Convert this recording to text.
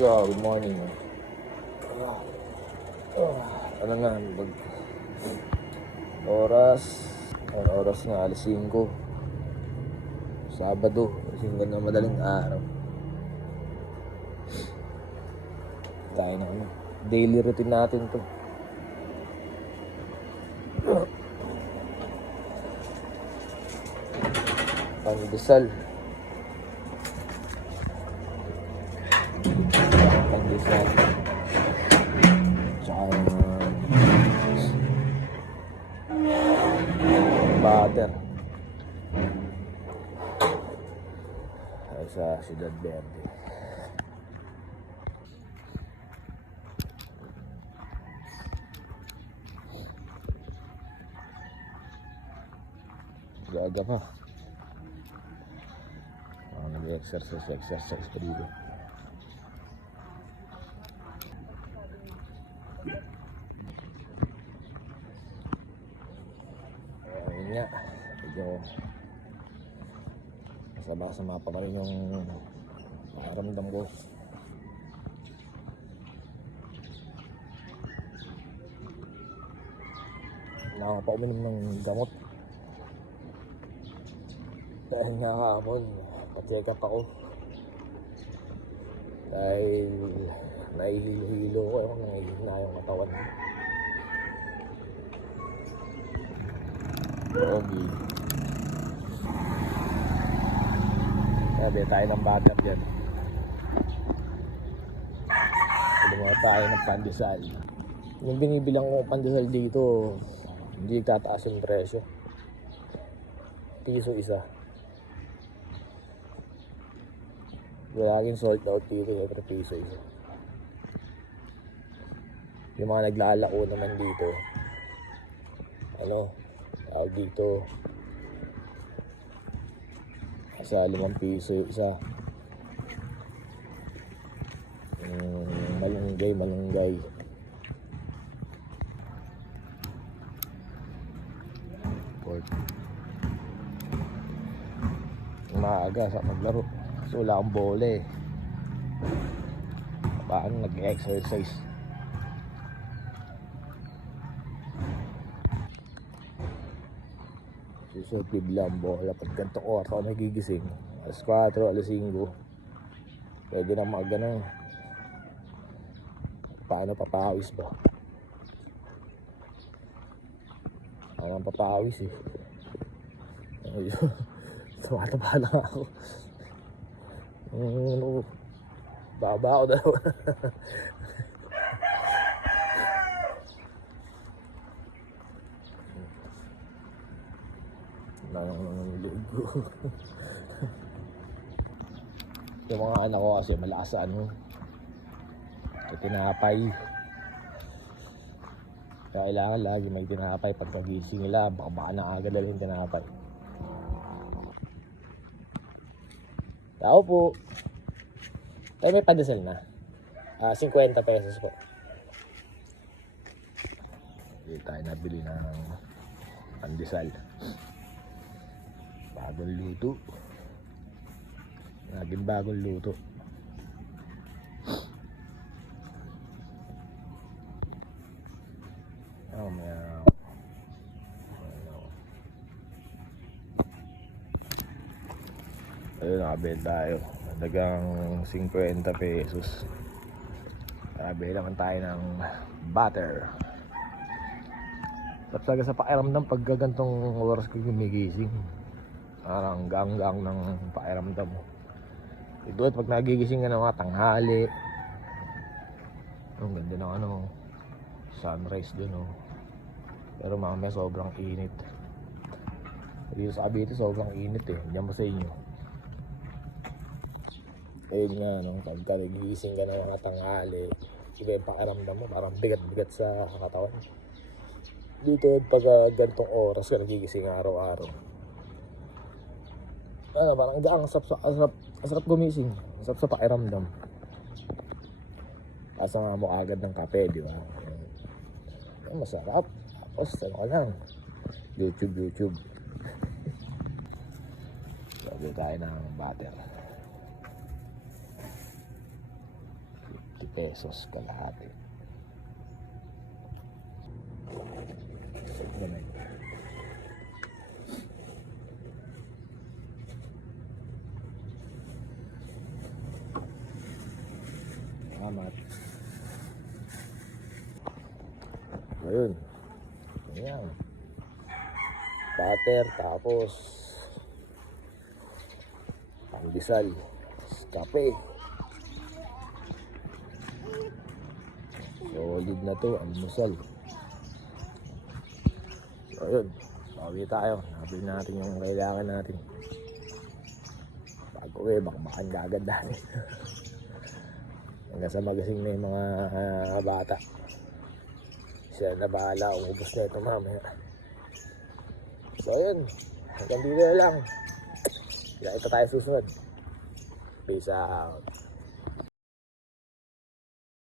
Yo, good morning. Ano nga, oras nga, alas 5. Sabado, alas 5 na madaling araw. Tayo na ano, daily routine natin to. Pandesal. Tsaka butter. Ay sa Ciudad Verde. Gaga pa. Nag-exercise pa dito. Ayun nga, medyo masama pa rin yung pakiramdam ko. Nakaka pa uminom ng gamot dahil nga kahapon pa-check up ako dahil nahihilo-hilo ko, nangihina yung katawan. Okay. Sabi tayo ng butter dyan. Kailangan tayo ng pandesal. Yung binibilang ko pandesal dito, hindi tataas yung presyo. Piso isa. Laging sold out dito, pero piso isa. Yung mga naglalako naman dito, tawag dito, sa 5 piso isa. Malunggay. Pork. Maaga sa maglaro. So wala akong bola eh. Paano nag-exercise? Susunod lang bola pag ganito ko ako nagigising. Alas 4, alas 5. Pwede na mag-ano. Paano papawis ba? Ang papawis eh. Ayun. Tumataba lang ako. Baba ako dalawa. Yung mga anak ko kasi malakas sa tinapay. Kailangan lagi may tinapay pagkagising nila. Baka nakakadala yung tinapay. Tao po. Tayo may pandesal na. 50 pesos po. Hindi tayo nabili ng pandesal. Bagong luto. Naging bagong luto. Ayun, nakabili tayo. Dagang 50 pesos. Nakabili naman tayo ng butter. Tapos talaga sa pakiramdam pag gantong oras ko gumigising, parang gang-gang ng pakiramdam mo. Ito at pag nagigising ka ng mga tanghali, ang ganda ng sunrise dun pero mamaya sobrang init. Dito sa Cavite sobrang init eh. Diyan mo sa inyo. Ayun nga, pagka nagigising ka ng mga tanghali, iba yung pakiramdam mo, parang bigat-bigat sa katawan. Dito pag gantong oras ka nagigising araw-araw, parang ang sarap gumising, ang sarap sa pakiramdam. Kasama mo agad ng kape, di ba? Masarap. Tapos YouTube. Sabi tayo ng butter. pesos kalahati. Ganun. Salamat. Ayun. Ayan. Butter, tapos pandesal, kape. Solid na to, almusal. So ayun, bawi tayo. Nabili natin yung kailangan natin. Bago bakbakan gagad dahil. Hanggang sa magasing na yung mga bata. Siya na bahala, umubos na ito mamaya. So ayun, hanggang dito na lang. Kita tayo susunod. Peace out.